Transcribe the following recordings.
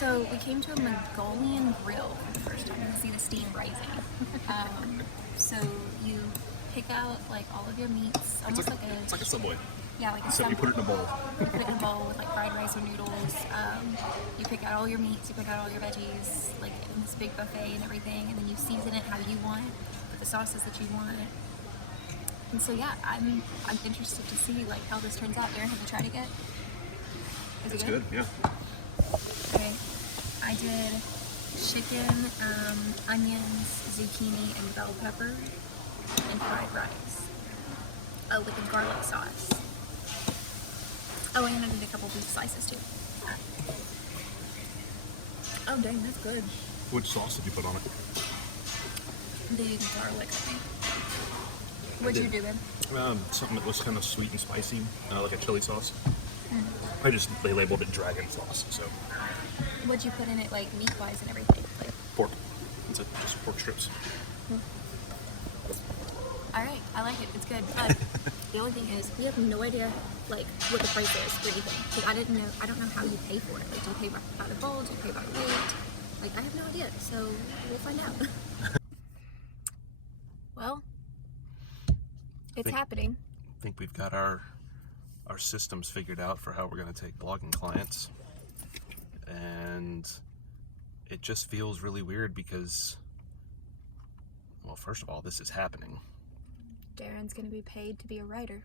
So we came to a Mongolian grill for the first time to see the steam rising. So you pick out like all of your meats, almost it's like a Subway. Yeah, like a So you put it in a bowl. You put it in a bowl with like fried rice or noodles. You pick out all your meats, you pick out all your veggies, like in this big buffet and everything, and then you season it how you want, with the sauces that you want. And so yeah, I'm interested to see like how this turns out. Darren, have you tried it yet? It's good, yeah. Okay, I did chicken, onions, zucchini, and bell pepper, and fried rice. Oh, with a garlic sauce. Oh, and I did a couple beef slices too. Oh, dang, that's good. Which sauce did you put on it? The garlic, I think. What'd you do, babe? Something that was kind of sweet and spicy, like a chili sauce. They labeled it dragon sauce, so. What'd you put in it, like meat-wise and everything? Like Pork. That's it, just pork strips. All right, I like it. It's good. But the only thing is, we have no idea like what the price is for anything. Because I don't know how you pay for it. Like, do you pay by the bowl? Do you pay by the weight? Like, I have no idea. So we'll find out. Well, it's happening. I think we've got our systems figured out for how we're going to take blogging clients. And it just feels really weird because, well, first of all, this is happening. Darren's going to be paid to be a writer.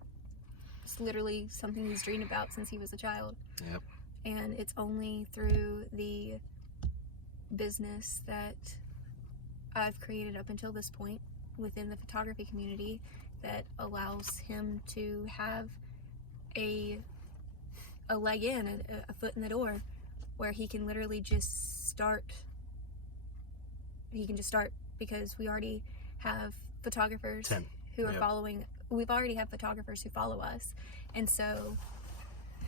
It's literally something he's dreamed about since he was a child. Yep. And it's only through the business that I've created up until this point within the photography community that allows him to have a leg in, a foot in the door, where he can literally just start. He can just start because we already have photographers 10. who are following. We've already have photographers who follow us, and so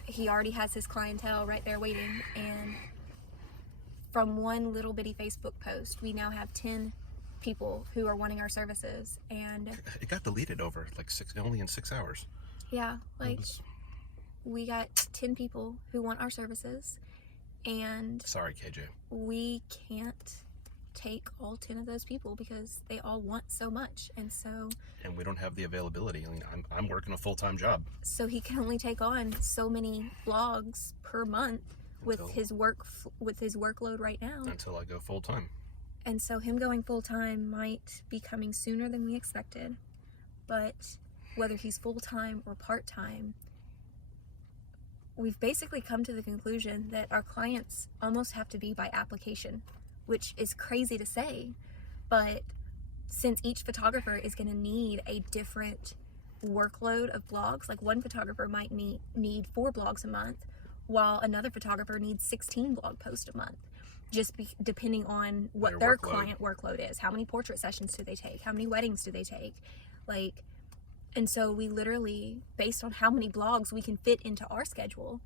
he already has his clientele right there waiting. And from one little bitty Facebook post, we now have 10 people who are wanting our services, and it got deleted over like only in 6 hours. Yeah, like we got 10 people who want our services, and sorry, KJ, we can't take all 10 of those people because they all want so much, and we don't have the availability. I mean, I'm working a full-time job, so he can only take on so many blogs per month with his workload right now until I go full-time. And so him going full-time might be coming sooner than we expected, but whether he's full-time or part-time, we've basically come to the conclusion that our clients almost have to be by application, which is crazy to say, but since each photographer is going to need a different workload of blogs, like one photographer might need 4 blogs a month, while another photographer needs 16 blog posts a month, just depending on what their client workload is. How many portrait sessions do they take? How many weddings do they take? Like, and so we literally, based on how many blogs we can fit into our schedule,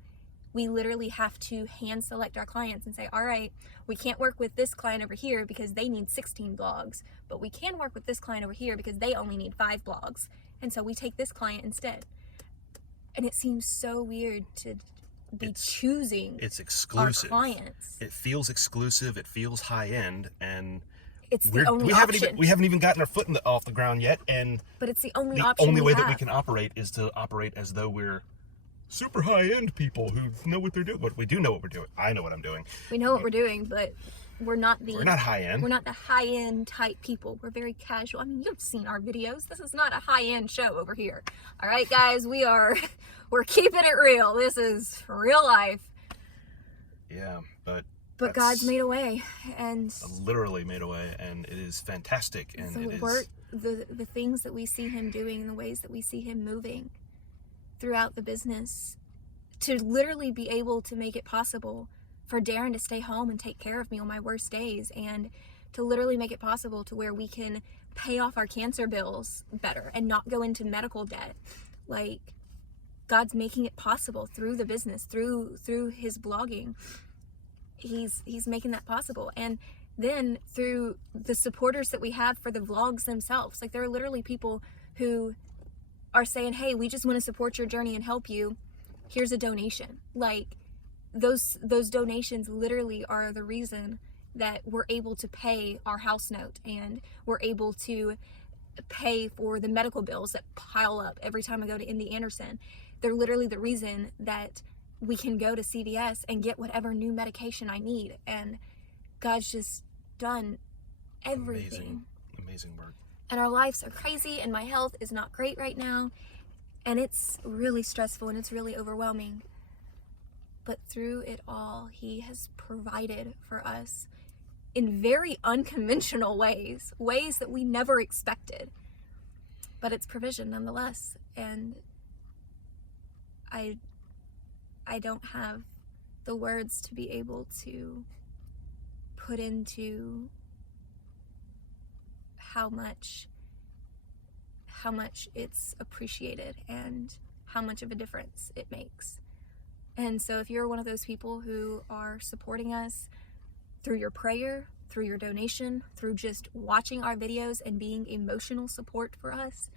we literally have to hand select our clients and say, all right, we can't work with this client over here because they need 16 blogs, but we can work with this client over here because they only need 5 blogs. And so we take this client instead. And it seems so weird to be choosing it's exclusive. Our clients. It feels exclusive, it feels high end, and it's the only option. We haven't even gotten our foot off the ground yet, but it's the only option. The only way that we can operate is to operate as though we're super high end people who know what they're doing. But we do know what we're doing. I know what I'm doing. We know what we're doing, but we're not high end. We're not the high end type people. We're very casual. I mean, you've seen our videos. This is not a high end show over here. All right, guys, we're keeping it real. This is real life. Yeah, but God's made a way, and literally made a way, and it is fantastic. And the things that we see him doing, and the ways that we see him moving throughout the business, to literally be able to make it possible for Darren to stay home and take care of me on my worst days, and to literally make it possible to where we can pay off our cancer bills better and not go into medical debt. Like, God's making it possible through the business, through his blogging. He's making that possible. And then through the supporters that we have for the vlogs themselves, like, there are literally people who are saying, hey, we just want to support your journey and help you. Here's a donation. Like, those donations literally are the reason that we're able to pay our house note, and we're able to pay for the medical bills that pile up every time I go to MD Anderson. They're literally the reason that we can go to CVS and get whatever new medication I need. And God's just done everything. Amazing work. And our lives are crazy, and my health is not great right now, and it's really stressful and it's really overwhelming. But through it all, He has provided for us in very unconventional ways that we never expected. But it's provision nonetheless. And I don't have the words to be able to put into how much it's appreciated and how much of a difference it makes. And so if you're one of those people who are supporting us through your prayer, through your donation, through just watching our videos and being emotional support for us,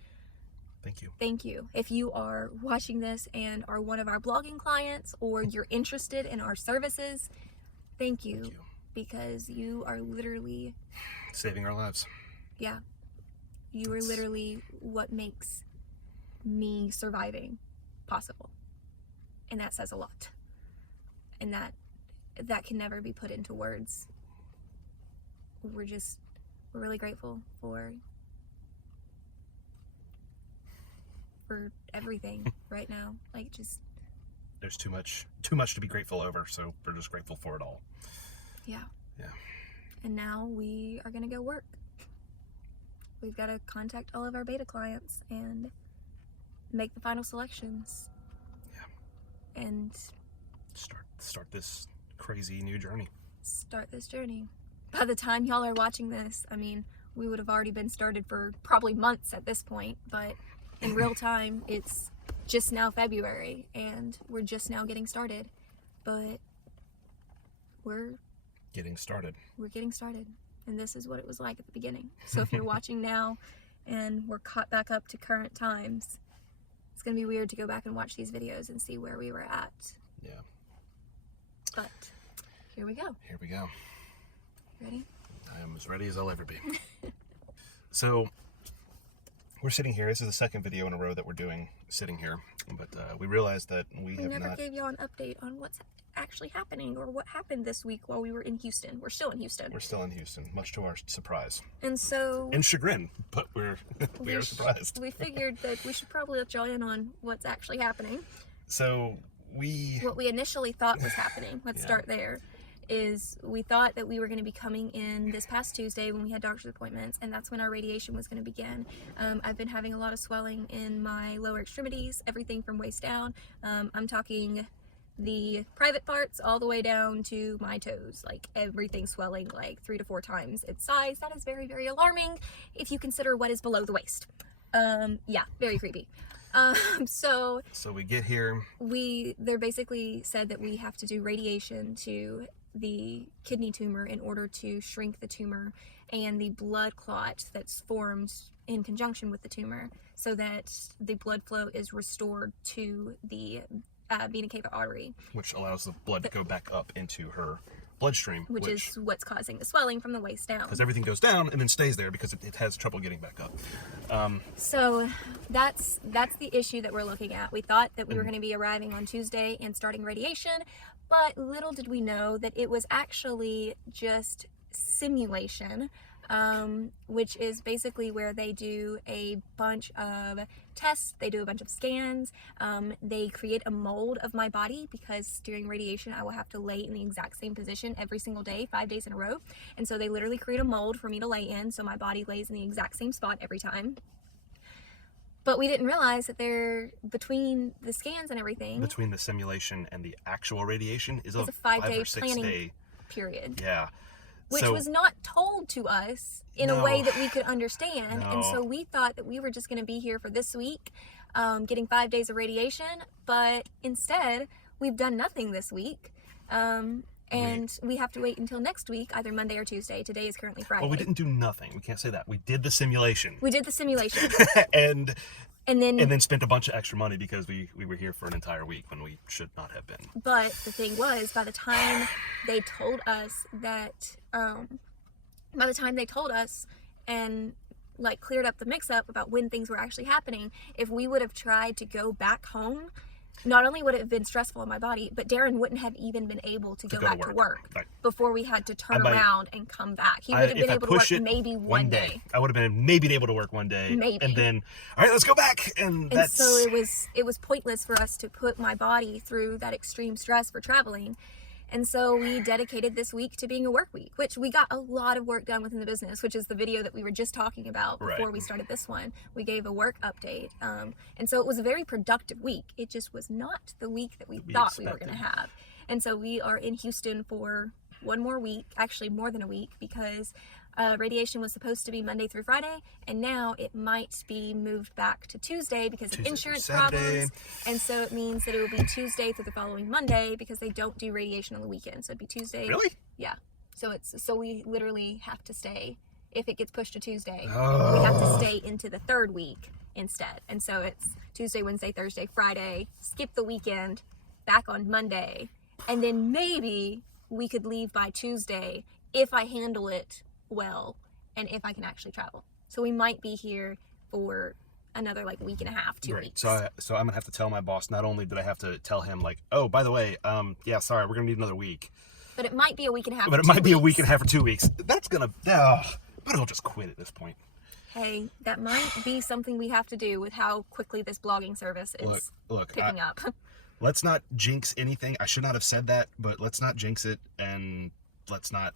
thank you. Thank you. If you are watching this and are one of our blogging clients, or you're interested in our services, thank you. Because you are literally saving our lives. Yeah. You are literally what makes me surviving possible. And that says a lot. And that can never be put into words. We're really grateful for everything right now. Like, just there's too much to be grateful over, so we're just grateful for it all. Yeah. Yeah. And now we are gonna go work. We've got to contact all of our beta clients and make the final selections. Yeah. And start this crazy new journey. Start this journey. By the time y'all are watching this, I mean, we would have already been started for probably months at this point, but in real time, it's just now February, and we're just now getting started. But we're getting started. We're getting started. And this is what it was like at the beginning. So if you're watching now and we're caught back up to current times, it's going to be weird to go back and watch these videos and see where we were at. Yeah. But here we go. Here we go. Ready? I am as ready as I'll ever be. So we're sitting here. This is the second video in a row that we're doing sitting here. But we realized that we have never not... gave y'all an update on what's actually happening or what happened this week while we were in Houston. We're still in Houston. We're still in Houston, much to our surprise. And so... and chagrin, but we are surprised. We figured that we should probably let y'all in on what's actually happening. So what we initially thought was happening, let's start there, is we thought that we were going to be coming in this past Tuesday when we had doctor's appointments, and that's when our radiation was going to begin. I've been having a lot of swelling in my lower extremities, everything from waist down. I'm talking the private parts all the way down to my toes, like everything swelling like 3 to 4 times its size. That is very, very alarming if you consider what is below the waist. Yeah, very creepy. So we get here. They're basically said that we have to do radiation to the kidney tumor in order to shrink the tumor and the blood clot that's formed in conjunction with the tumor, so that the blood flow is restored to the vena cava artery, which allows the blood to go back up into her bloodstream, which is what's causing the swelling from the waist down, because everything goes down and then stays there because it has trouble getting back up. So that's the issue that we're looking at. We thought that we were going to be arriving on Tuesday and starting radiation, but little did we know that it was actually just simulation, which is basically where they do a bunch of tests, they do a bunch of scans, they create a mold of my body, because during radiation I will have to lay in the exact same position every single day, 5 days in a row, and so they literally create a mold for me to lay in, so my body lays in the exact same spot every time. But we didn't realize that between the scans and everything, between the simulation and the actual radiation is a 5-day 5 or 6 planning day period. Yeah. Which was not told to us in a way that we could understand. No. And so we thought that we were just going to be here for this week, getting 5 days of radiation. But instead, we've done nothing this week. And we have to wait until next week, either Monday or Tuesday. Today is currently Friday. Well, we didn't do nothing. We can't say that. We did the simulation. We did the simulation. and then spent a bunch of extra money because we were here for an entire week when we should not have been. But the thing was, by the time they told us and like cleared up the mix-up about when things were actually happening, if we would have tried to go back home, not only would it have been stressful on my body, but Darren wouldn't have even been able to go back to work right. before we had to turn around and come back. He would have been able to work maybe one day. I would have been maybe able to work one day. Maybe. And then, all right, let's go back. And so it was pointless for us to put my body through that extreme stress for traveling. And so we dedicated this week to being a work week, which we got a lot of work done within the business, which is the video that we were just talking about before we started this one. We gave a work update. And so it was a very productive week. It just was not the week that we thought we were going to have. And so we are in Houston for one more week, actually more than a week, because radiation was supposed to be Monday through Friday, and now it might be moved back to Tuesday because of insurance problems. And so it means that it will be Tuesday through the following Monday because they don't do radiation on the weekend. So it'd be Tuesday. Really? Yeah. So we literally have to stay. If it gets pushed to Tuesday, we have to stay into the third week instead. And so it's Tuesday, Wednesday, Thursday, Friday, skip the weekend, back on Monday, and then maybe we could leave by Tuesday if I handle it well and if I can actually travel. So we might be here for another like week and a half, 2 weeks. So I'm gonna have to tell my boss. Not only did I have to tell him like, oh, by the way, yeah, sorry, we're gonna need another week. But it might be a week and a half. But it might be a week and a half or 2 weeks. That's gonna. But I'll just quit at this point. Hey, that might be something we have to do with how quickly this blogging service is picking up. Let's not jinx anything. I should not have said that, but let's not jinx it, and let's not.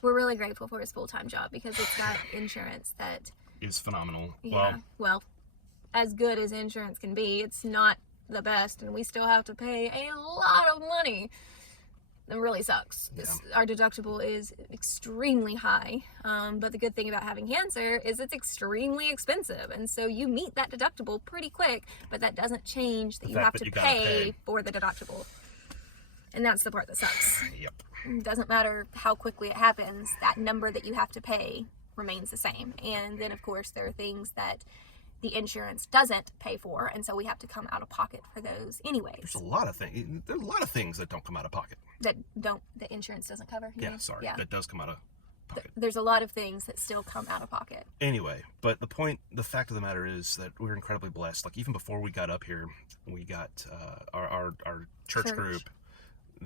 We're really grateful for his full-time job because it's got insurance that is phenomenal. Yeah, well, as good as insurance can be, it's not the best, and we still have to pay a lot of money. It really sucks. Yeah. Our deductible is extremely high, but the good thing about having cancer is it's extremely expensive, and so you meet that deductible pretty quick, but that doesn't change that you have to pay for the deductible. And that's the part that sucks. Yep. It doesn't matter how quickly it happens, that number that you have to pay remains the same. And then, of course, there are things that the insurance doesn't pay for, and so we have to come out of pocket for those anyways. There's a lot of things that don't come out of pocket. The insurance doesn't cover? Yeah, sorry. Yeah. That does come out of pocket. There's a lot of things that still come out of pocket. Anyway, but the fact of the matter is that we're incredibly blessed. Like, even before we got up here, we got our church group.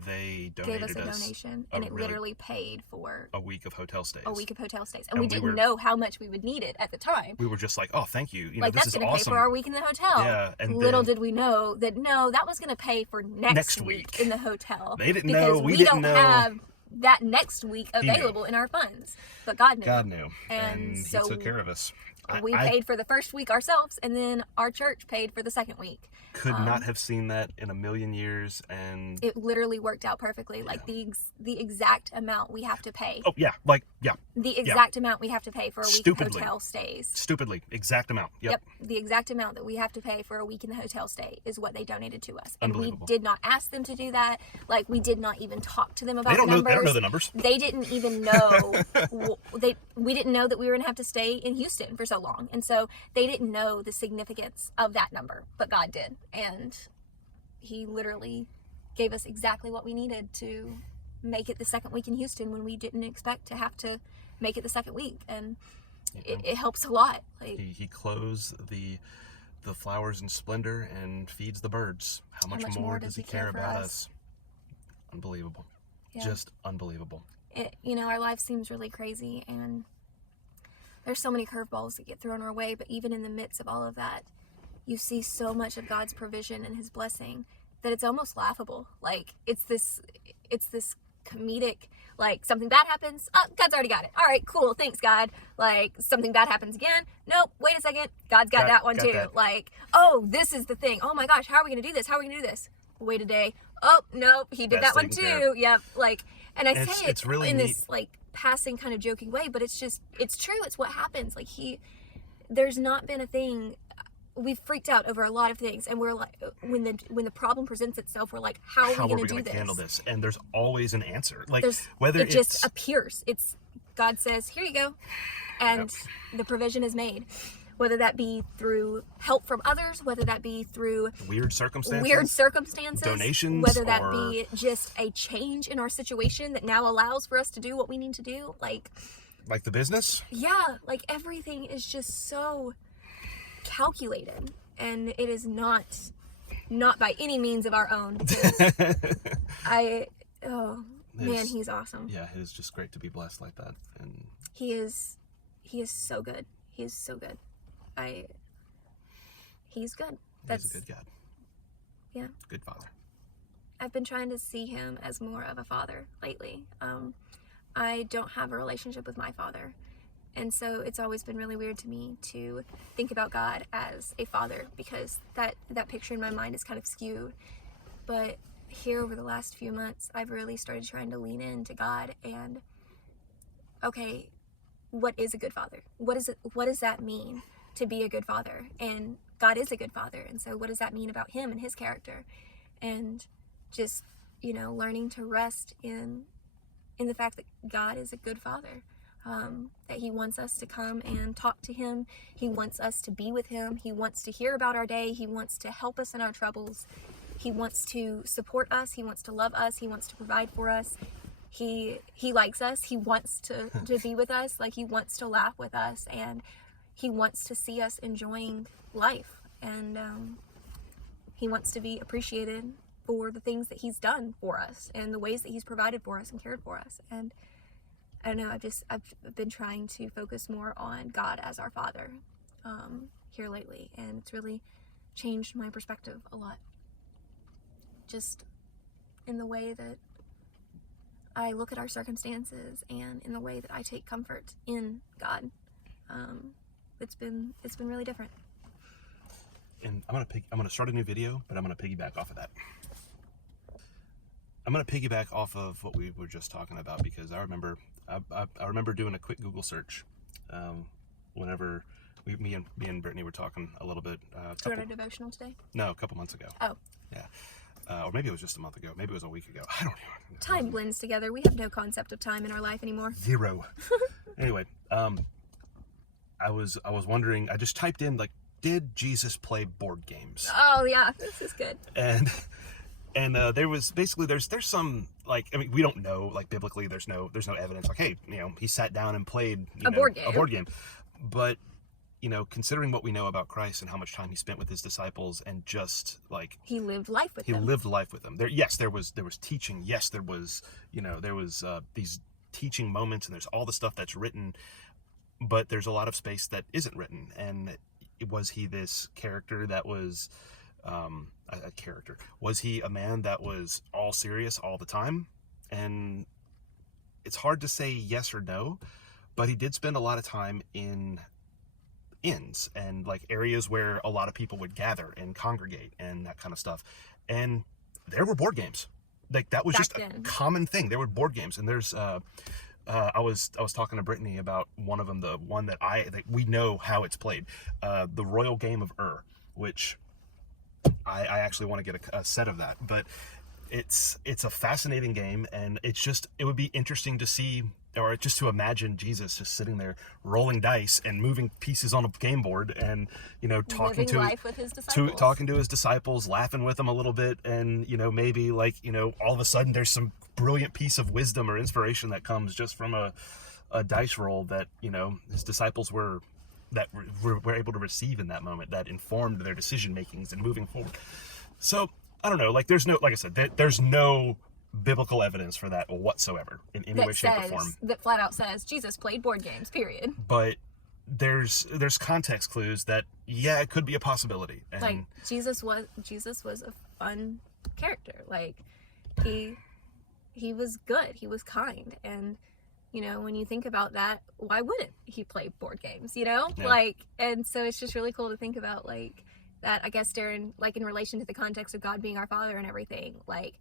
They donated gave us a donation, and it literally paid for a week of hotel stays. And we didn't know how much we would need it at the time. We were just like, oh, thank you. Like, this that's is going to awesome. pay for our week in the hotel. Yeah, and little did we know that that was going to pay for next week in the hotel. They didn't know. We didn't know. Have that next week available in our funds, but God knew. God knew, and so He took care of us. We paid for the first week ourselves, and then our church paid for the second week. Could not have seen that in a million years, and it literally worked out perfectly. Like the exact amount we have to pay. Oh yeah, the exact amount we have to pay for a week of hotel stays. Stupidly, exact amount. Yep. The exact amount that we have to pay for a week in the hotel stay is what they donated to us, and we did not ask them to do that. Like, we did not even talk to them about numbers. They don't know the numbers. They didn't even know. We didn't know that we were going to have to stay in Houston for so long, and so they didn't know the significance of that number, but God did, and He literally gave us exactly what we needed to make it the second week in Houston when we didn't expect to have to make it the second week, and it helps a lot. Like, he clothes the flowers in splendor and feeds the birds. How much more does he care about us? Unbelievable. Yeah. Just unbelievable. Our life seems really crazy, and there's so many curveballs that get thrown our way, but even in the midst of all of that, you see so much of God's provision and His blessing that it's almost laughable. Like, it's this comedic, like, something bad happens, oh, God's already got it. All right, cool, thanks, God. Like, something bad happens again, nope, wait a second, God's got that one too. That. Like, oh, this is the thing, oh my gosh, how are we gonna do this? Wait a day, oh, nope, He did that one too. Yep, like, and I say it's really in neat. This, like, passing kind of joking way, but it's true, it's what happens. Like, there's not been a thing we've freaked out over a lot of things, and we're like, when the problem presents itself, we're like, how are we going to do this? Handle this? And there's always an answer. Like, whether it just appears. It's God says, here you go, and the provision is made. Whether that be through help from others, whether that be through weird circumstances, donations, whether that be just a change in our situation that now allows for us to do what we need to do, like the business. Yeah, like everything is just so calculated, and it is not by any means of our own. Man, he's awesome. Yeah, it is just great to be blessed like that, and he is so good. He is so good. He's good. He's a good God. Yeah. Good father. I've been trying to see him as more of a father lately. I don't have a relationship with my father. And so it's always been really weird to me to think about God as a father, because that picture in my mind is kind of skewed. But here over the last few months, I've really started trying to lean into God and, okay, what is a good father? What does that mean to be a good father? And God is a good father. And so what does that mean about him and his character? And just, learning to rest in the fact that God is a good father. That he wants us to come and talk to him. He wants us to be with him. He wants to hear about our day. He wants to help us in our troubles. He wants to support us. He wants to love us. He wants to provide for us. He likes us. He wants to be with us. Like, he wants to laugh with us, and he wants to see us enjoying life. And he wants to be appreciated for the things that he's done for us and the ways that he's provided for us and cared for us. And I don't know, I've been trying to focus more on God as our Father here lately, and it's really changed my perspective a lot. Just in the way that I look at our circumstances and in the way that I take comfort in God. It's been really different. And I'm gonna start a new video, but I'm gonna piggyback off of that. I'm gonna piggyback off of what we were just talking about, because I remember doing a quick Google search whenever me and Brittany were talking a little bit. You read a devotional today? No, a couple months ago. Oh. Yeah. Or maybe it was just a month ago. Maybe it was a week ago. I don't know. Time blends together. We have no concept of time in our life anymore. Zero. Anyway, I was wondering. I just typed in, like, did Jesus play board games? Oh yeah, this is good. And there was basically there's some, like, I mean, we don't know, like, biblically there's no evidence like, hey, he sat down and played a board game. But considering what we know about Christ and how much time he spent with his disciples, and just like he lived life with them. There was teaching. Yes, there was these teaching moments, and there's all the stuff that's written, but there's a lot of space that isn't written. And was he this character that was a character? Was he a man that was all serious all the time? And it's hard to say yes or no, but he did spend a lot of time in inns and, like, areas where a lot of people would gather and congregate and that kind of stuff. And there were board games. Like, that was just a common thing. There were board games. And there's I was talking to Brittany about one of them, the one that we know how it's played, the Royal Game of which I actually want to get a set of that. But it's a fascinating game, and it would be interesting to see, or just to imagine Jesus just sitting there rolling dice and moving pieces on a game board, and talking to his disciples, laughing with them a little bit, and maybe, like, all of a sudden there's some brilliant piece of wisdom or inspiration that comes just from a dice roll that his disciples were able to receive in that moment, that informed their decision makings and moving forward. So I don't know, like, like I said, there's no biblical evidence for that whatsoever in any way, shape, or form. That flat out says Jesus played board games, period. But there's context clues that, yeah, it could be a possibility. And like, Jesus was a fun character. Like, he was good, he was kind, and when you think about that, why wouldn't he play board games? Yeah. Like, and so it's just really cool to think about, like, that, I guess, Darren, like, in relation to the context of God being our Father and everything, like,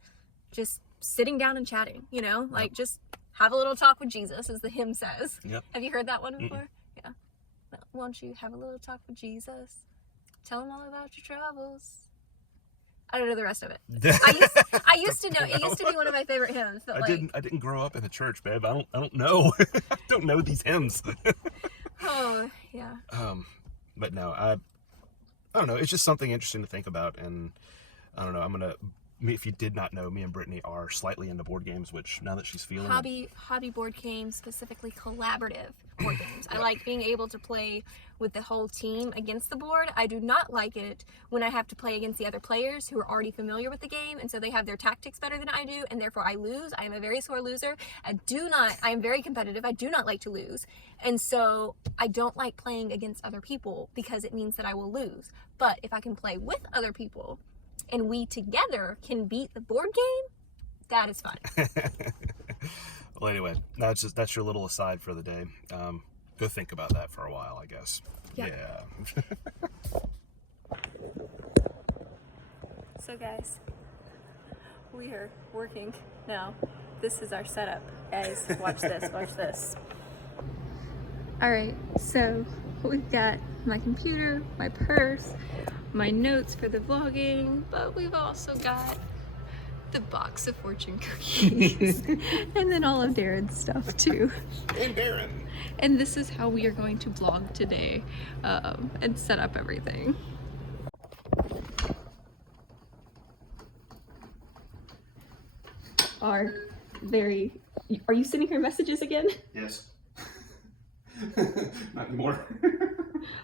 just sitting down and chatting, like, yep. Just have a little talk with Jesus, as the hymn says. Yep. Have you heard that one before? Mm-mm. Yeah. Won't you have a little talk with Jesus? Tell them all about your troubles. I don't know the rest of it. I used to know. It used to be one of my favorite hymns. But I didn't grow up in the church, babe. I don't know. I don't know these hymns. Oh yeah. But no, I don't know. It's just something interesting to think about, and I don't know. If you did not know, me and Brittany are slightly into board games, which now that she's feeling hobby board games, specifically collaborative board games. I like being able to play with the whole team against the board. I do not like it when I have to play against the other players who are already familiar with the game, and so they have their tactics better than I do, and therefore I lose. I am a very sore loser. I am very competitive. I do not like to lose. And so I don't like playing against other people because it means that I will lose. But if I can play with other people and we together can beat the board game, that is fun. Well, anyway, that's your little aside for the day. Go think about that for a while, I guess. Yeah. So guys, we are working now. This is our setup. Guys, watch this, watch this. All right, so we've got my computer, my purse, my notes for the vlogging, but we've also got the box of fortune cookies and then all of Darren's stuff too. And Darren. And this is how we are going to vlog today and set up everything. Are you sending her messages again? Yes. Not anymore.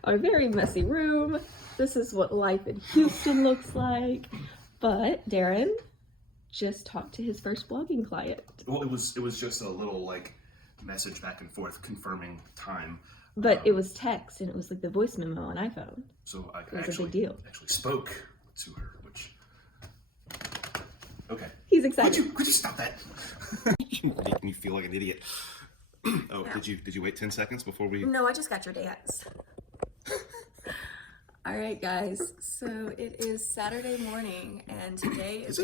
Our very messy room. This is what life in Houston looks like. But Darren just talked to his first blogging client. Well, it was just a little like message back and forth confirming time. But it was text, and it was like the voice memo on iPhone. So I It was a big deal. actually spoke to her, which. Okay. He's excited. Could you stop that? You're making me feel like an idiot. Oh, Yeah. did you wait 10 seconds before we? No, I just got your dance. All right, guys. So it is Saturday morning, and today is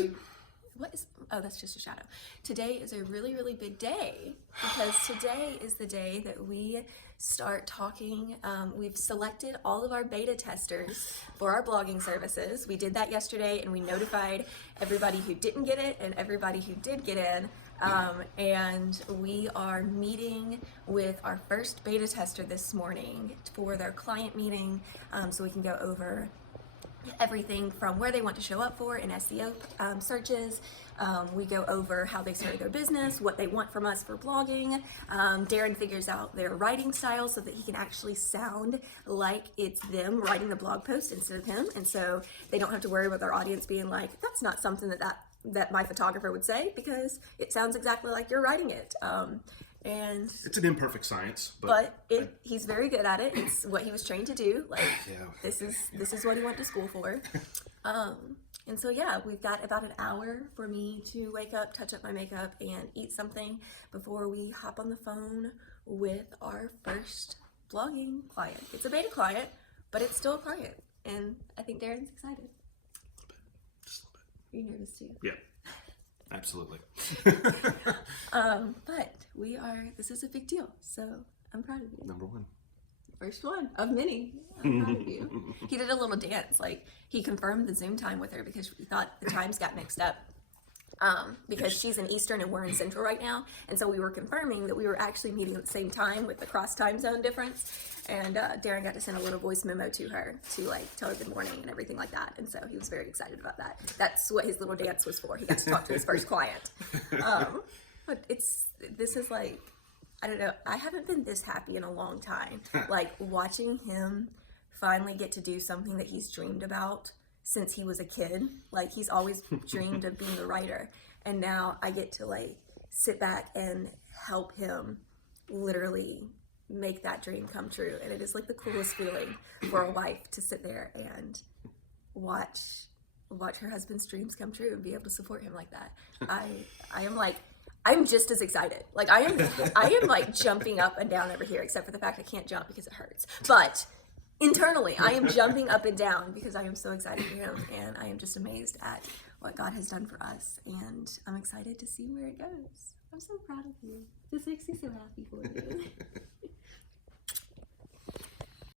oh, that's just a shadow. Today is a really, really big day because today is the day that we start talking. We've selected all of our beta testers for our blogging services. We did that yesterday, and we notified everybody who didn't get it and everybody who did get in. And we are meeting with our first beta tester this morning for their client meeting, so we can go over everything from where they want to show up for in SEO searches. We go over how they started their business, what they want from us for blogging. Darren figures out their writing style so that he can actually sound like it's them writing the blog post instead of him, and so they don't have to worry about their audience being like, that's not something that my photographer would say, because it sounds exactly like you're writing it. And it's an imperfect science, he's very good at it. It's what he was trained to do. Like, yeah. this is what he went to school for. And so yeah, we've got about an hour for me to wake up, touch up my makeup, and eat something before we hop on the phone with our first blogging client. It's a beta client, but it's still a client, and I think Darren's excited. Just a little bit. Are you nervous too? Yeah. Absolutely. But this is a big deal, so I'm proud of you. Number one. First one of many. I'm proud of you. He did a little dance, like he confirmed the Zoom time with her because we thought the times got mixed up. Because she's in Eastern and we're in Central right now, and so we were confirming that we were actually meeting at the same time with the cross time zone difference. And Darren got to send a little voice memo to her to like tell her good morning and everything like that, and so he was very excited about that. That's what his little dance was for. He got to talk to his first client. But this is like, I don't know, I haven't been this happy in a long time. Like watching him finally get to do something that he's dreamed about since he was a kid. Like he's always dreamed of being a writer, and now I get to like sit back and help him literally make that dream come true. And it is like the coolest feeling for a wife to sit there and watch her husband's dreams come true and be able to support him like that. I'm just as excited. Like I am like jumping up and down over here, except for the fact I can't jump because it hurts. But internally, I am jumping up and down because I am so excited for him, and I am just amazed at what God has done for us, and I'm excited to see where it goes. I'm so proud of you. This makes me so happy for you.